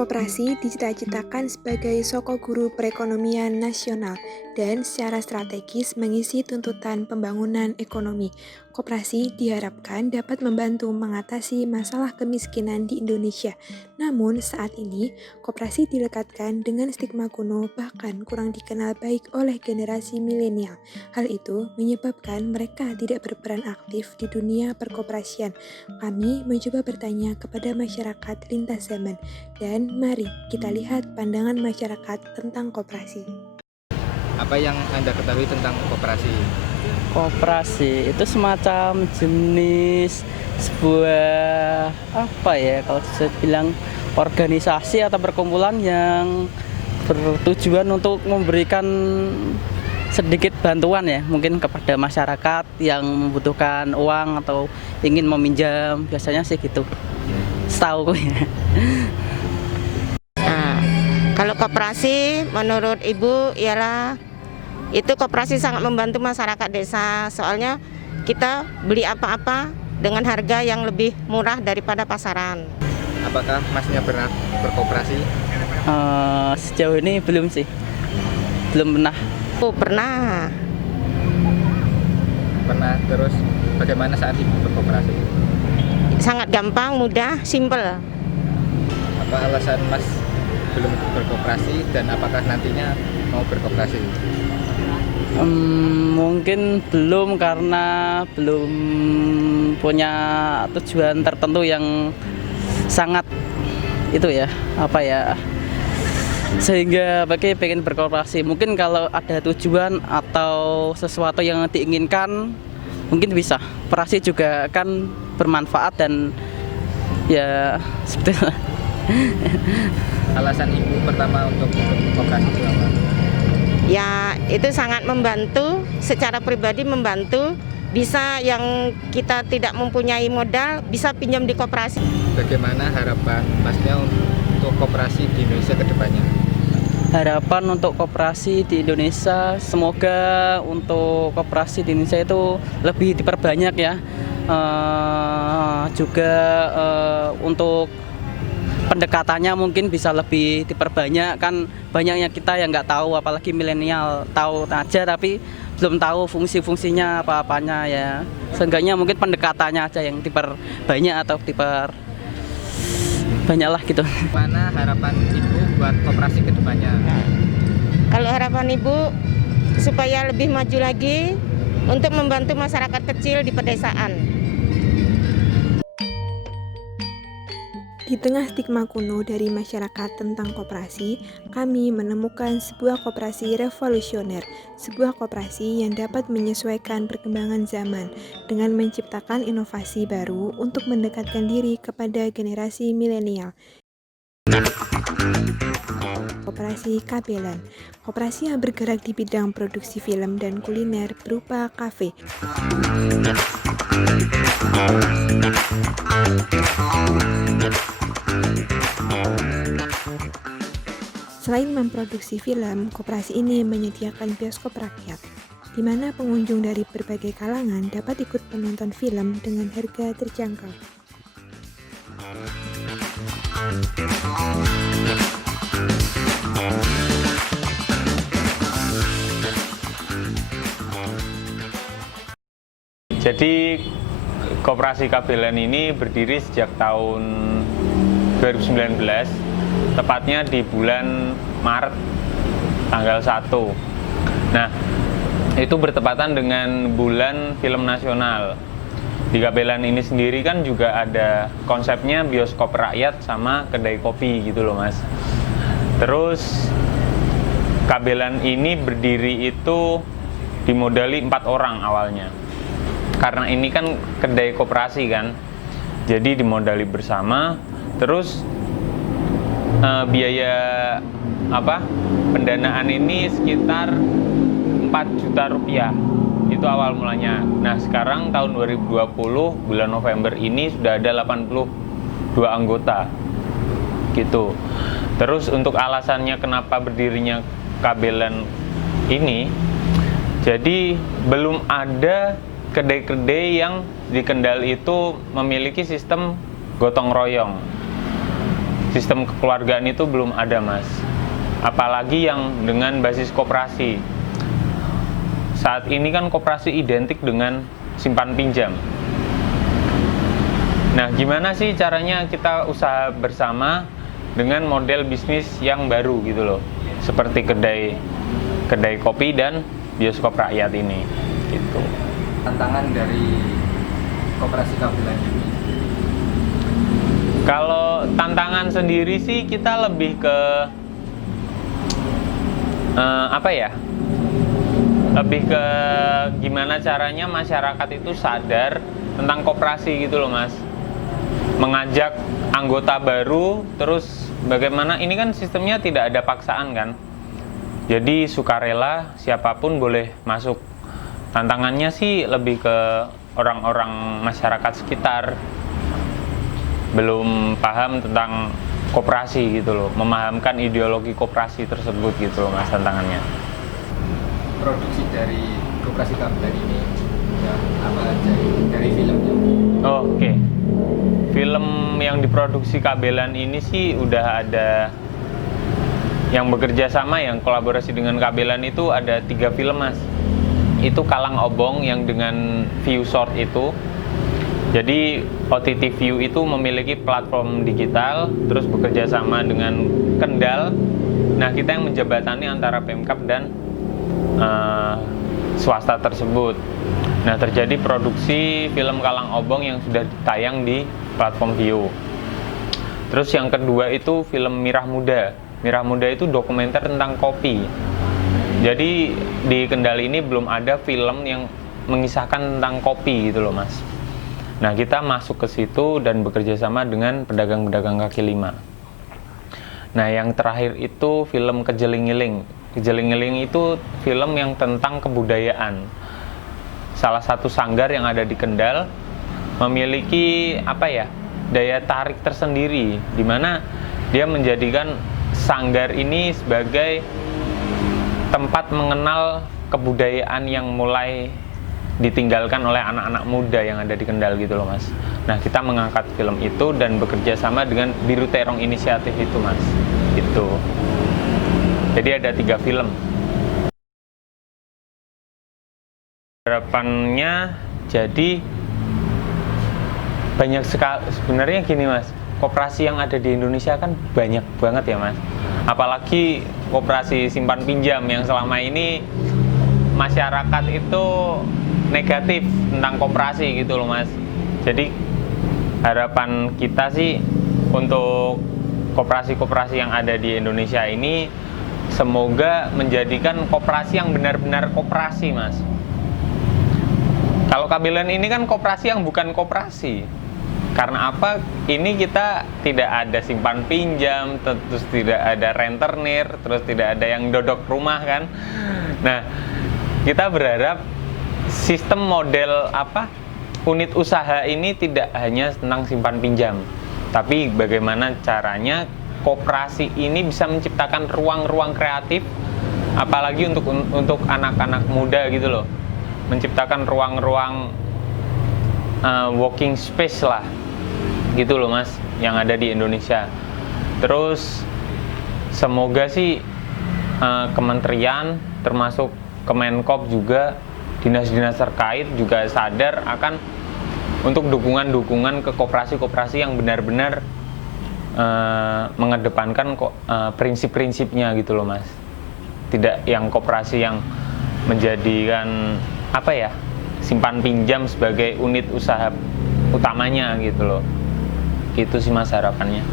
Koperasi dicita-citakan sebagai soko guru perekonomian nasional dan secara strategis mengisi tuntutan pembangunan ekonomi. Koperasi diharapkan dapat membantu mengatasi masalah kemiskinan di Indonesia. Namun saat ini, koperasi dilekatkan dengan stigma kuno bahkan kurang dikenal baik oleh generasi milenial. Hal itu menyebabkan mereka tidak berperan aktif di dunia perkoperasian. Kami mencoba bertanya kepada masyarakat lintas zaman. Dan mari kita lihat pandangan masyarakat tentang koperasi. Apa yang Anda ketahui tentang koperasi? Koperasi itu semacam jenis sebuah apa ya, kalau saya bilang organisasi atau perkumpulan yang bertujuan untuk memberikan sedikit bantuan ya, mungkin kepada masyarakat yang membutuhkan uang atau ingin meminjam, biasanya sih gitu. Setahu ya. Kalau koperasi menurut Ibu ialah itu koperasi sangat membantu masyarakat desa, soalnya kita beli apa-apa dengan harga yang lebih murah daripada pasaran. Apakah Masnya pernah berkoperasi? Sejauh ini belum sih, belum pernah. Oh, pernah. Pernah, terus bagaimana saat Ibu berkoperasi? Sangat gampang, mudah, simple. Apa alasan Mas belum berkoperasi dan apakah nantinya mau berkoperasi? Mungkin belum, karena belum punya tujuan tertentu yang sangat itu ya, apa ya, sehingga pengen berkoperasi. Mungkin kalau ada tujuan atau sesuatu yang diinginkan mungkin bisa. Koperasi juga kan bermanfaat dan ya seperti itu. Alasan Ibu pertama untuk koperasi itu apa? Ya, itu sangat membantu, secara pribadi membantu. Bisa yang kita tidak mempunyai modal, bisa pinjam di koperasi. Bagaimana harapan Masnya untuk koperasi di Indonesia ke depannya? Harapan untuk koperasi di Indonesia, semoga untuk koperasi di Indonesia itu lebih diperbanyak ya. Juga untuk pendekatannya mungkin bisa lebih diperbanyak, kan banyaknya kita yang nggak tahu, apalagi milenial, tahu aja tapi belum tahu fungsi-fungsinya apa-apanya ya. Seenggaknya mungkin pendekatannya aja yang diperbanyak atau diperbanyak lah gitu. Mana harapan Ibu buat koperasi ke depannya? Kalau harapan Ibu supaya lebih maju lagi untuk membantu masyarakat kecil di pedesaan. Di tengah stigma kuno dari masyarakat tentang koperasi, kami menemukan sebuah koperasi revolusioner, sebuah koperasi yang dapat menyesuaikan perkembangan zaman dengan menciptakan inovasi baru untuk mendekatkan diri kepada generasi milenial. Koperasi Kabelan, koperasi yang bergerak di bidang produksi film dan kuliner berupa kafe. Selain memproduksi film, koperasi ini menyediakan bioskop rakyat, di mana pengunjung dari berbagai kalangan dapat ikut menonton film dengan harga terjangkau. Jadi Koperasi Kabelan ini berdiri sejak tahun 2019, tepatnya di bulan Maret tanggal 1. Nah, itu bertepatan dengan bulan film nasional. Di Kabelan ini sendiri kan juga ada konsepnya bioskop rakyat sama kedai kopi gitu loh Mas. Terus Kabelan ini berdiri itu dimodali 4 orang awalnya. Karena ini kan kedai koperasi kan, jadi dimodali bersama. Terus biaya pendanaan ini sekitar 4 juta rupiah. Itu awal mulanya. Nah sekarang tahun 2020 bulan November ini sudah ada 82 anggota gitu. Terus untuk alasannya kenapa berdirinya Kabelan ini, jadi belum ada kedai-kedai yang di Kendal itu memiliki sistem gotong royong. Sistem kekeluargaan itu belum ada, Mas. Apalagi yang dengan basis koperasi. Saat ini kan koperasi identik dengan simpan pinjam. Nah, gimana sih caranya kita usaha bersama dengan model bisnis yang baru gitu loh. Seperti kedai kopi dan bioskop rakyat ini gitu. Tantangan dari koperasi kabelan ini. Kalau tantangan sendiri sih kita lebih ke lebih ke gimana caranya masyarakat itu sadar tentang koperasi gitu loh, Mas. Mengajak anggota baru, terus bagaimana, ini kan sistemnya tidak ada paksaan kan. Jadi sukarela siapapun boleh masuk. Tantangannya sih lebih ke orang-orang masyarakat sekitar belum paham tentang koperasi gitu loh, memahamkan ideologi koperasi tersebut gitu loh, Mas, tantangannya. Produksi dari koperasi kabelan ini yang apa aja dari filmnya? Oke. Film yang diproduksi Kabelan ini sih udah ada yang bekerja sama, yang kolaborasi dengan Kabelan itu ada 3 film, Mas. Itu Kalang Obong yang dengan View Short itu. Jadi OTT View itu memiliki platform digital, terus bekerja sama dengan Kendal. Nah, kita yang menjembatani antara Pemkab dan swasta tersebut. Nah, terjadi produksi film Kalang Obong yang sudah tayang di platform View. Terus yang kedua itu film Mirah Muda. Mirah Muda itu dokumenter tentang kopi. Jadi di Kendal ini belum ada film yang mengisahkan tentang kopi gitu loh, Mas. Nah, kita masuk ke situ dan bekerja sama dengan pedagang-pedagang kaki lima. Nah, yang terakhir itu film Kejeling-Ngiling. Kejeling-Ngiling itu film yang tentang kebudayaan. Salah satu sanggar yang ada di Kendal memiliki daya tarik tersendiri, di mana dia menjadikan sanggar ini sebagai tempat mengenal kebudayaan yang mulai ditinggalkan oleh anak-anak muda yang ada di Kendal gitu loh, Mas. Nah, kita mengangkat film itu dan bekerja sama dengan Biru Terong Inisiatif itu, Mas. Itu. Jadi ada 3 film. Harapannya jadi banyak sekali sebenarnya gini, Mas. Koperasi yang ada di Indonesia kan banyak banget ya, Mas. Apalagi koperasi simpan pinjam yang selama ini masyarakat itu negatif tentang koperasi gitu loh, Mas. Jadi harapan kita sih untuk koperasi-koperasi yang ada di Indonesia ini semoga menjadikan koperasi yang benar-benar koperasi, Mas. Kalau Kabelan ini kan koperasi yang bukan koperasi. Karena apa? Ini kita tidak ada simpan pinjam, terus tidak ada rentenir, terus tidak ada yang dodok rumah kan. Nah, kita berharap sistem model unit usaha ini tidak hanya tentang simpan pinjam, tapi bagaimana caranya koperasi ini bisa menciptakan ruang-ruang kreatif, apalagi untuk anak-anak muda gitu loh, menciptakan ruang-ruang walking space lah gitu loh, Mas, yang ada di Indonesia. Terus semoga sih kementerian termasuk Kemenkop juga, dinas-dinas terkait juga sadar akan untuk dukungan-dukungan ke koperasi-koperasi yang benar-benar mengedepankan prinsip-prinsipnya gitu loh, Mas. Tidak yang koperasi yang menjadikan simpan pinjam sebagai unit usaha utamanya gitu loh. Itu sih, Mas, harapannya.